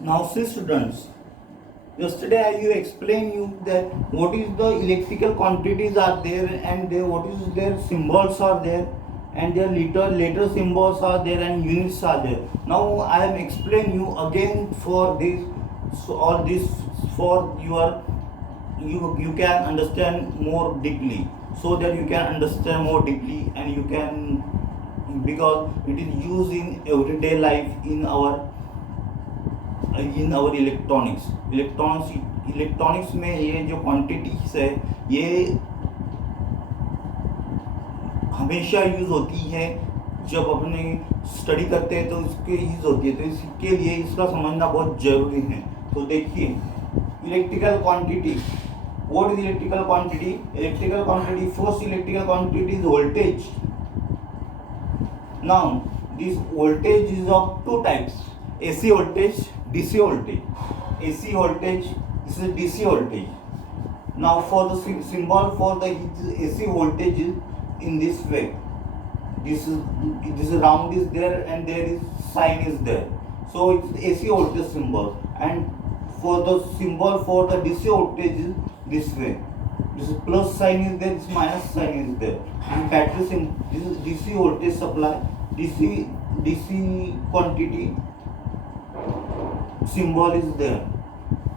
Now see students, yesterday I you explained you that what is the electrical quantities are there and what is their symbols are there and their later symbols are there and units are there. Now I am explain you again for this, so all this for your you can understand more deeply, so that you can understand more deeply and you can, because it is used in everyday life in our electronics में ये जो quantities है ये हमेशा use होती है जब अपने स्टडी करते हैं तो इसके यूज़ होती है, तो इसके लिए इसका समझना बहुत ज़रूरी है। तो देखिए electrical quantity, what is electrical quantity? Electrical quantity, first electrical quantity is voltage. Now this voltage is of two types, AC voltage, DC voltage. AC voltage, this is DC voltage. Now for the symbol for the AC voltage is in this way. This round is there and there is sign is there. So it's AC voltage symbol. And for the symbol for the DC voltage is this way. This plus sign is there, this minus sign is there. And battery this is DC voltage supply, DC quantity symbol is there.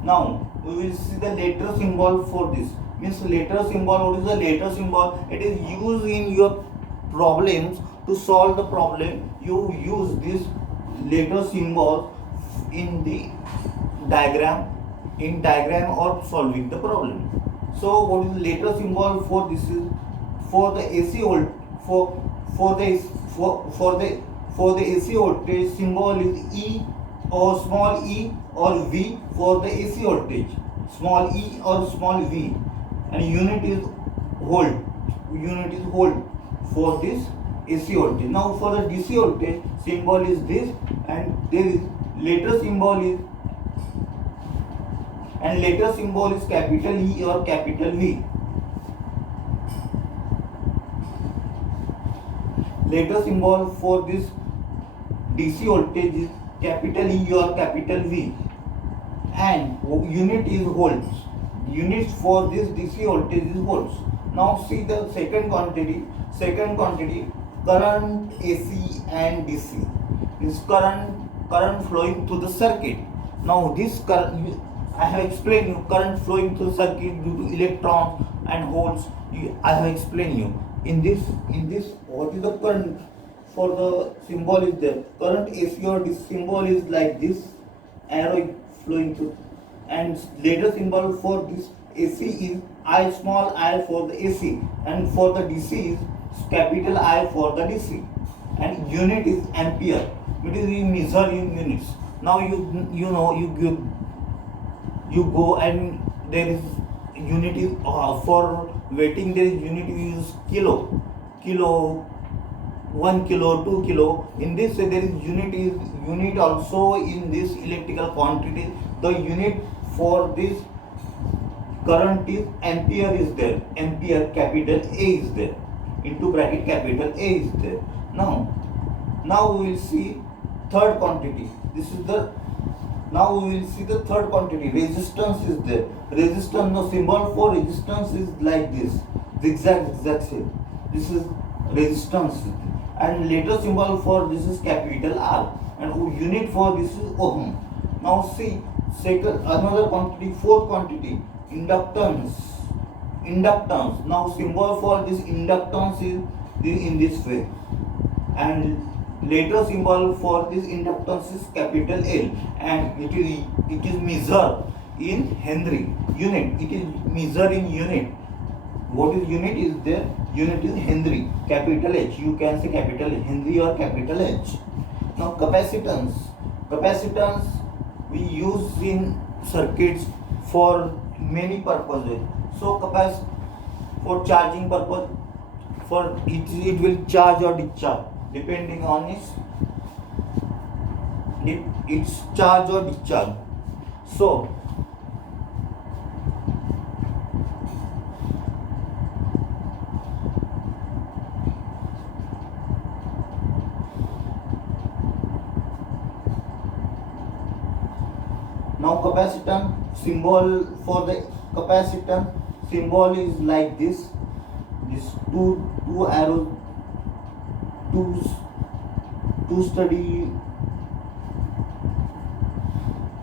Now we will see the later symbol for this. Means later symbol, what is the later symbol? It is used in your problems to solve the problem. You use this later symbol in the diagram or solving the problem. So what is the later symbol for this? Is for the AC volt for the AC voltage symbol is E or small e or V for the AC voltage, small e or small v, and unit is volt for this AC voltage. Now for the DC voltage symbol is this, and there is later symbol is capital E or capital V. Later symbol for this DC voltage is capital E or capital V, and unit is volts. Units for this DC voltage is volts. Now see the second quantity, current AC and DC. This current flowing through the circuit. Now this current, I have explained you current flowing through the circuit due to electrons and holes. I have explained you in this what is the current. For the symbol is there, current AC or this symbol is like this, arrow flowing through, and later symbol for this AC is I, small I for the AC, and for the DC is capital I for the DC, and unit is ampere. It is we measure in units. Now you know you go and there is unit is for weighting, there is unit we use kilo 1 kilo, 2 kilo. In this way there is unit also in this electrical quantity. The unit for this current is ampere is there. Ampere, capital A is there. Into bracket capital A is there. Now we will see third quantity. Now we will see the third quantity. Resistance is there. Resistance, the symbol for resistance is like this. Zigzag shape. This is resistance. And later symbol for this is capital R, and unit for this is ohm. Now see another quantity, fourth quantity, inductance. Now symbol for this inductance is in this way, and later symbol for this inductance is capital L, and it is measured in Henry unit. It is measured in unit. What is unit is there? Unit is Henry, capital H. You can say capital Henry or capital H. Now capacitance we use in circuits for many purposes. So for charging purpose, for it will charge or discharge depending on its charge or discharge. So Now capacitance symbol for the capacitance symbol is like this. This two arrows, to study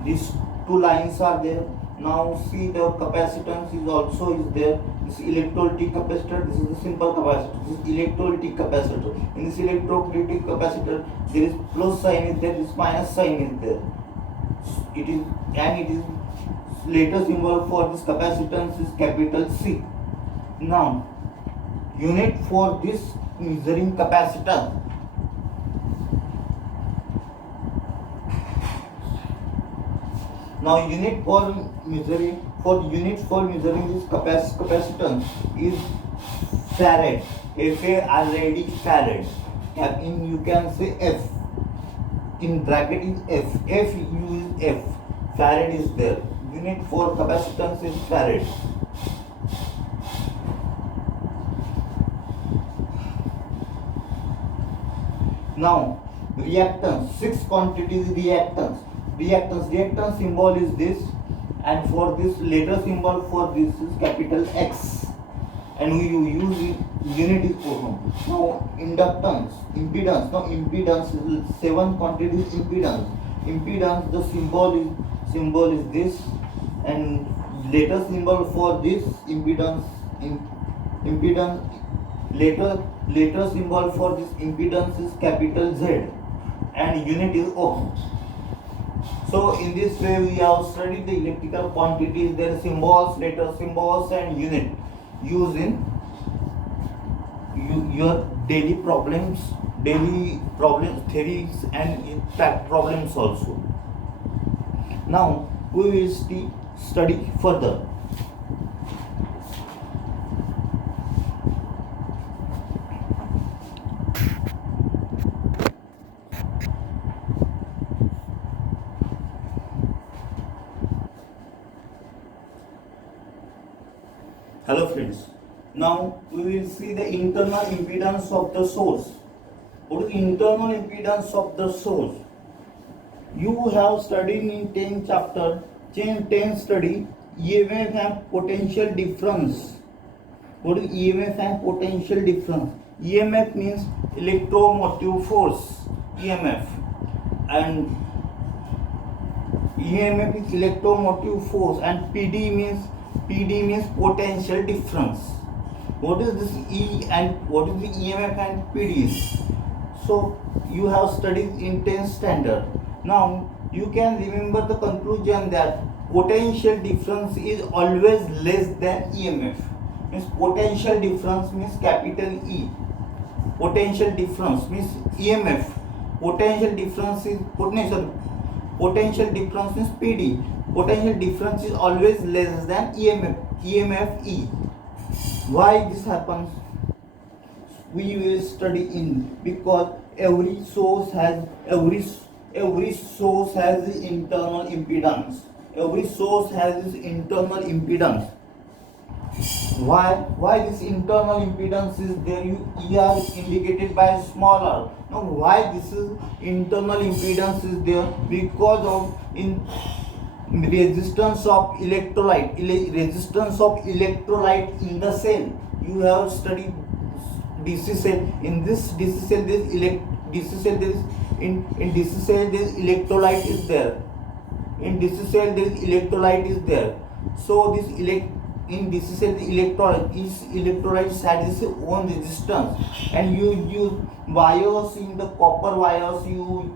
these two lines are there. Now see the capacitance is also is there. This electrolytic capacitor, this is the simple capacitor. This is electrolytic capacitor. In this electrolytic capacitor, there is plus sign is there, this minus sign is there. It is later symbol for this capacitance is capital C. Now unit for this measuring capacitance. Now unit for measuring this capacitance is farad. F-A-R-A-D, farad. In you can say F. In bracket is F. F use F. Farad is there. Unit for capacitance is farad. Now reactance. 6 quantities reactance. Reactance symbol is this, and for this later symbol for this is capital X, and we use it, unit is ohm. Now inductance, impedance. Now impedance is 7 quantities impedance. Impedance, the symbol is this, and later symbol for this impedance later symbol for this impedance is capital Z, and unit is ohm. So in this way we have studied the electrical quantities, their symbols, letter symbols and unit used in your daily problems, theories and in fact problems also. Now we will study further. Hello friends, now we will see the internal impedance of the source. What is internal impedance of the source? You have studied in 10th chapter, 10th study, EMF and potential difference. What is EMF and potential difference? EMF means electromotive force, EMF, and EMF is electromotive force, and PD means potential difference. What is this E and what is the EMF and PD? So you have studied in 10th standard. Now you can remember the conclusion that potential difference is always less than EMF. Means potential difference means capital E. Potential difference means EMF. Potential difference is potential difference means PD. Potential difference is always less than EMF E. Why this happens? We will study in, because every source has the internal impedance. Every source has its internal impedance. Why this internal impedance is there? ER is indicated by small r. Now why this is internal impedance is there? Because of resistance of electrolyte in the cell. You have studied DC cell. In this DC cell there is in DC cell there is electrolyte is there. In DC cell there is electrolyte is there. So this in DC cell the electrolyte has its own resistance, and you use wires in the copper wires. You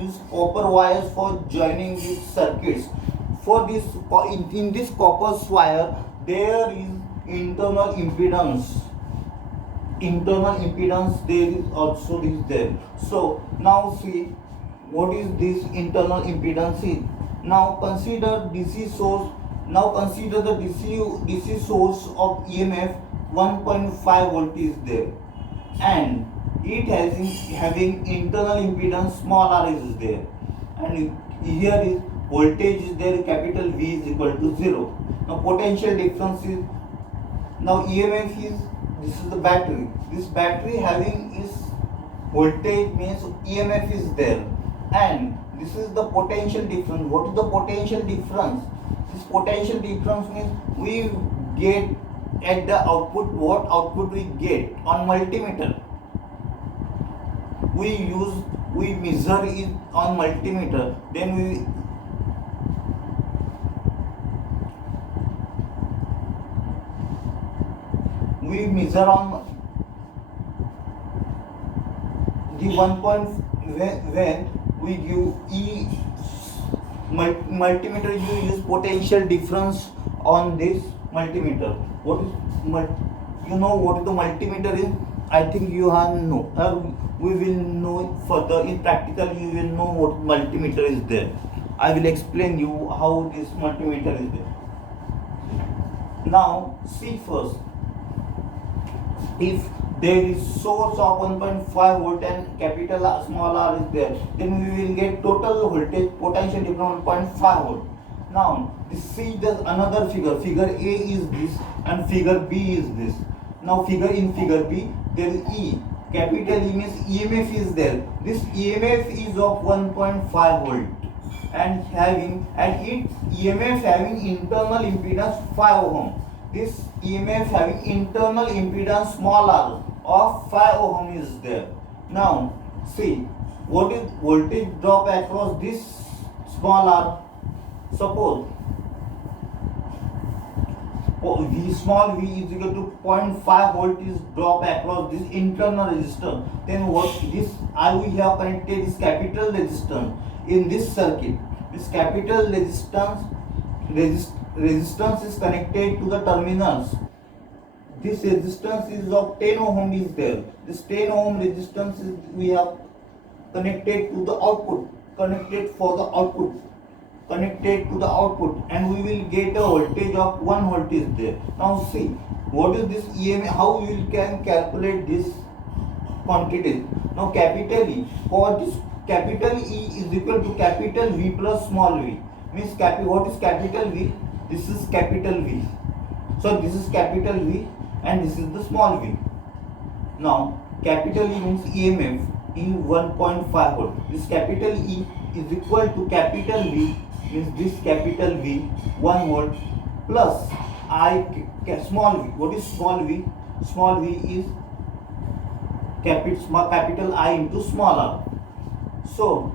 use copper wires for joining these circuits. For this in this copper wire there is internal impedance. There is also there. So now see what is this internal impedance is. Now consider DC source. Now consider the DC source of EMF 1.5 volt is there, and it having internal impedance small r is there, and here is voltage is there, capital V is equal to 0. Now potential difference is, now EMF is, this is the battery. This battery having its voltage means EMF is there, and This is the potential difference. What is the potential difference? This potential difference means we get at the output, what output we get on multimeter. We measure it on multimeter, then we measure on the 1 point when we give E multimeter, you use potential difference on this multimeter. What is you know what the multimeter is? I think you have know, we will know further in practical. You will know what multimeter is there. I will explain you how this multimeter is there. Now see first, if there is source of 1.5 volt and capital small r is there, then we will get total voltage potential difference 1.5 volt. Now see the another figure. Figure A is this and figure B is this. Now in figure B there is E. Capital E means EMF is there. This EMF is of 1.5 volt and its EMF having internal impedance 5 ohm. This EMF having internal impedance small r of 5 ohm is there. Now see what is voltage drop across this small r. Suppose V small v is equal to 0.5 volt is drop across this internal resistance. Then what this we have connected is capital resistance in this circuit. This capital resistance is connected to the terminals. This resistance is of 10 ohm is there. This 10 ohm resistance is we have connected to the output, connected to the output, and we will get a voltage of 1 volt is there. Now see what is this EMF, how we can calculate this quantity. Now capital E, for this capital E is equal to capital V plus small v. Means what is capital V? This is capital V. So this is capital V and this is the small v. Now capital E means EMF E 1.5 volt. This capital E is equal to capital V, means this capital V 1 volt plus small v. What is small v? Small v is capital I into small r. So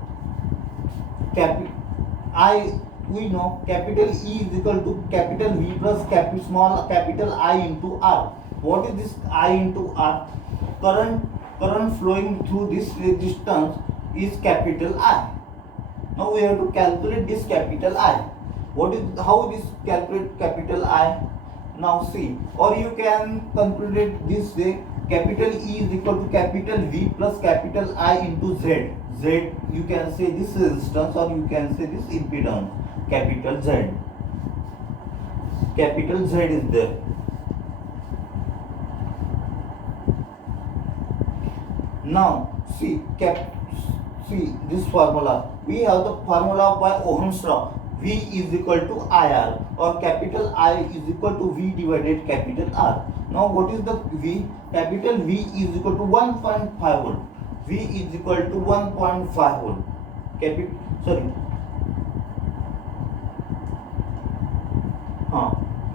we know capital E is equal to capital V plus capital I into R. What is this I into R? Current flowing through this resistance is capital I. Now we have to calculate this capital I. How this calculate capital I? Now see, or you can calculate this way. Capital E is equal to capital V plus capital I into Z. Z, you can say this resistance or you can say this impedance. Capital Z. Capital Z is there. Now see this formula. We have the formula by Ohm's law. V is equal to IR, or capital I is equal to V divided capital R. Now what is the V? Capital V is equal to 1.5 volt. V is equal to 1.5 volt.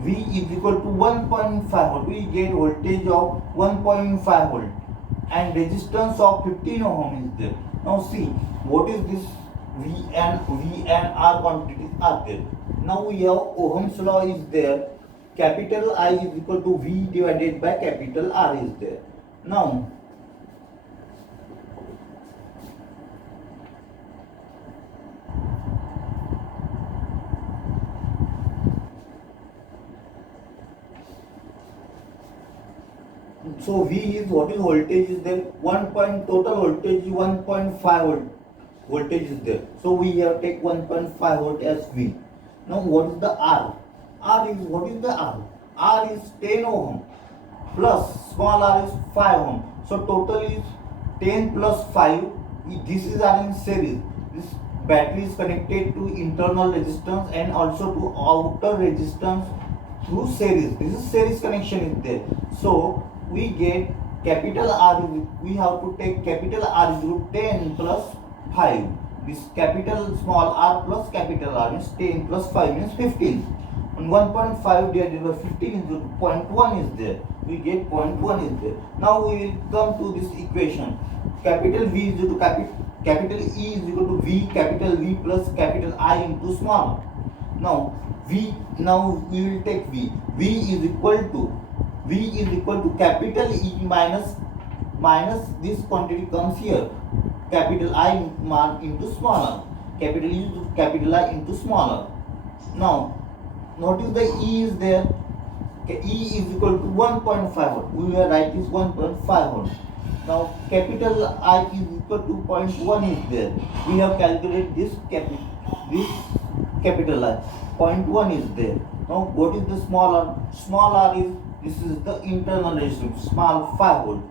V is equal to 1.5 volt. We get voltage of 1.5 volt and resistance of 15 ohm is there. Now see what is this V and R quantities are there. Now we have Ohm's law is there. Capital I is equal to V divided by capital R is there. Now so V is what is voltage is there. Total voltage is 1.5 volt. Voltage is there. So we have take 1.5 volt as V. Now what is the R? What is the R? R is 10 ohm plus small r is 5 ohm. So total is 10 plus 5. This is are in series. This battery is connected to internal resistance and also to outer resistance through series. This is series connection is there. So we get capital R, we have to take capital R is 10 plus 5. this capital small r plus capital R means 10 plus 5 means 15. And 1.5 divided by 15 is equal to 0.1 is there. We get 0.1 is there. Now we will come to this equation. Capital V is equal to capital E is equal to V capital V plus capital I into small. Now we will take V. V is equal to capital E minus this quantity comes here. Capital I into smaller. Capital E to capital I into smaller. Now notice the E is there. E is equal to 1.5 volt. We will write this 1.5 volt. Now capital I is equal to 0.1 is there. We have calculated this capital I. 0.1 is there. Now what is the small r? Small r is, this is the internal resistance. Small 5 volt.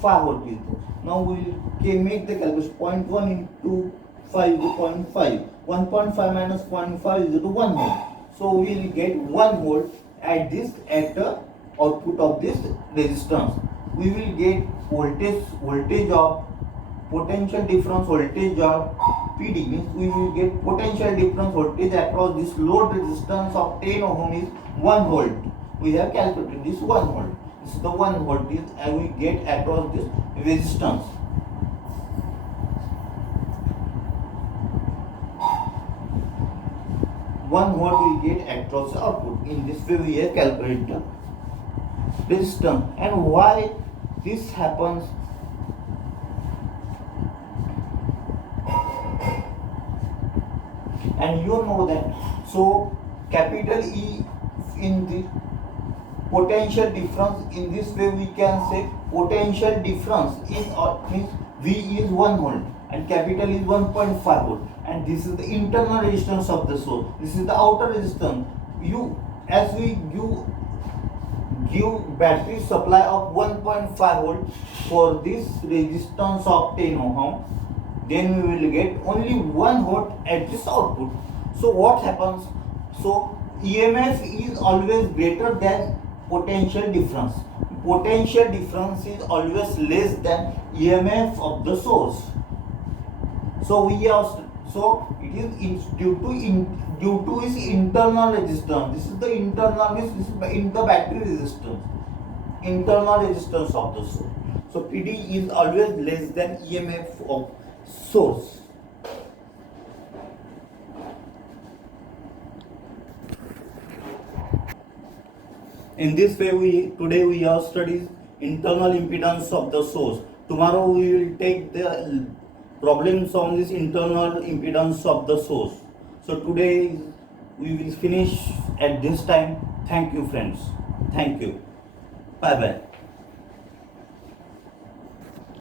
5 volt is there. Now we can make the calculation. 0.1 into 5 is 0.5. 1.5 minus 0.5 is equal to 1 volt. So we will get 1 volt at the output of this resistance. We will get voltage of potential difference voltage of PD means we will get potential difference voltage across this load resistance of 10 ohm is 1 volt. We have calculated this 1 volt. This is the 1 voltage and we get across this resistance. One volt we get across the output. In this way we have calculated the resistance. And why this happens? And you know that. So capital E in the potential difference, in this way we can say potential difference is means V is 1 volt and capital is 1.5 volt, and this is the internal resistance of the source. This is the outer resistance. As we give battery supply of 1.5 volt for this resistance of 10 ohm, then we will get only 1 volt at this output. So what happens? So EMF is always greater than potential difference. Potential difference is always less than EMF of the source. So it is due to its internal resistance. This is the internal means this is in the battery resistance. Internal resistance of the source. So PD is always less than EMF of source. In this way today we have studied internal impedance of the source. Tomorrow we will take the problems on this internal impedance of the source. So today we will finish at this time. Thank you friends. Thank you. Bye bye.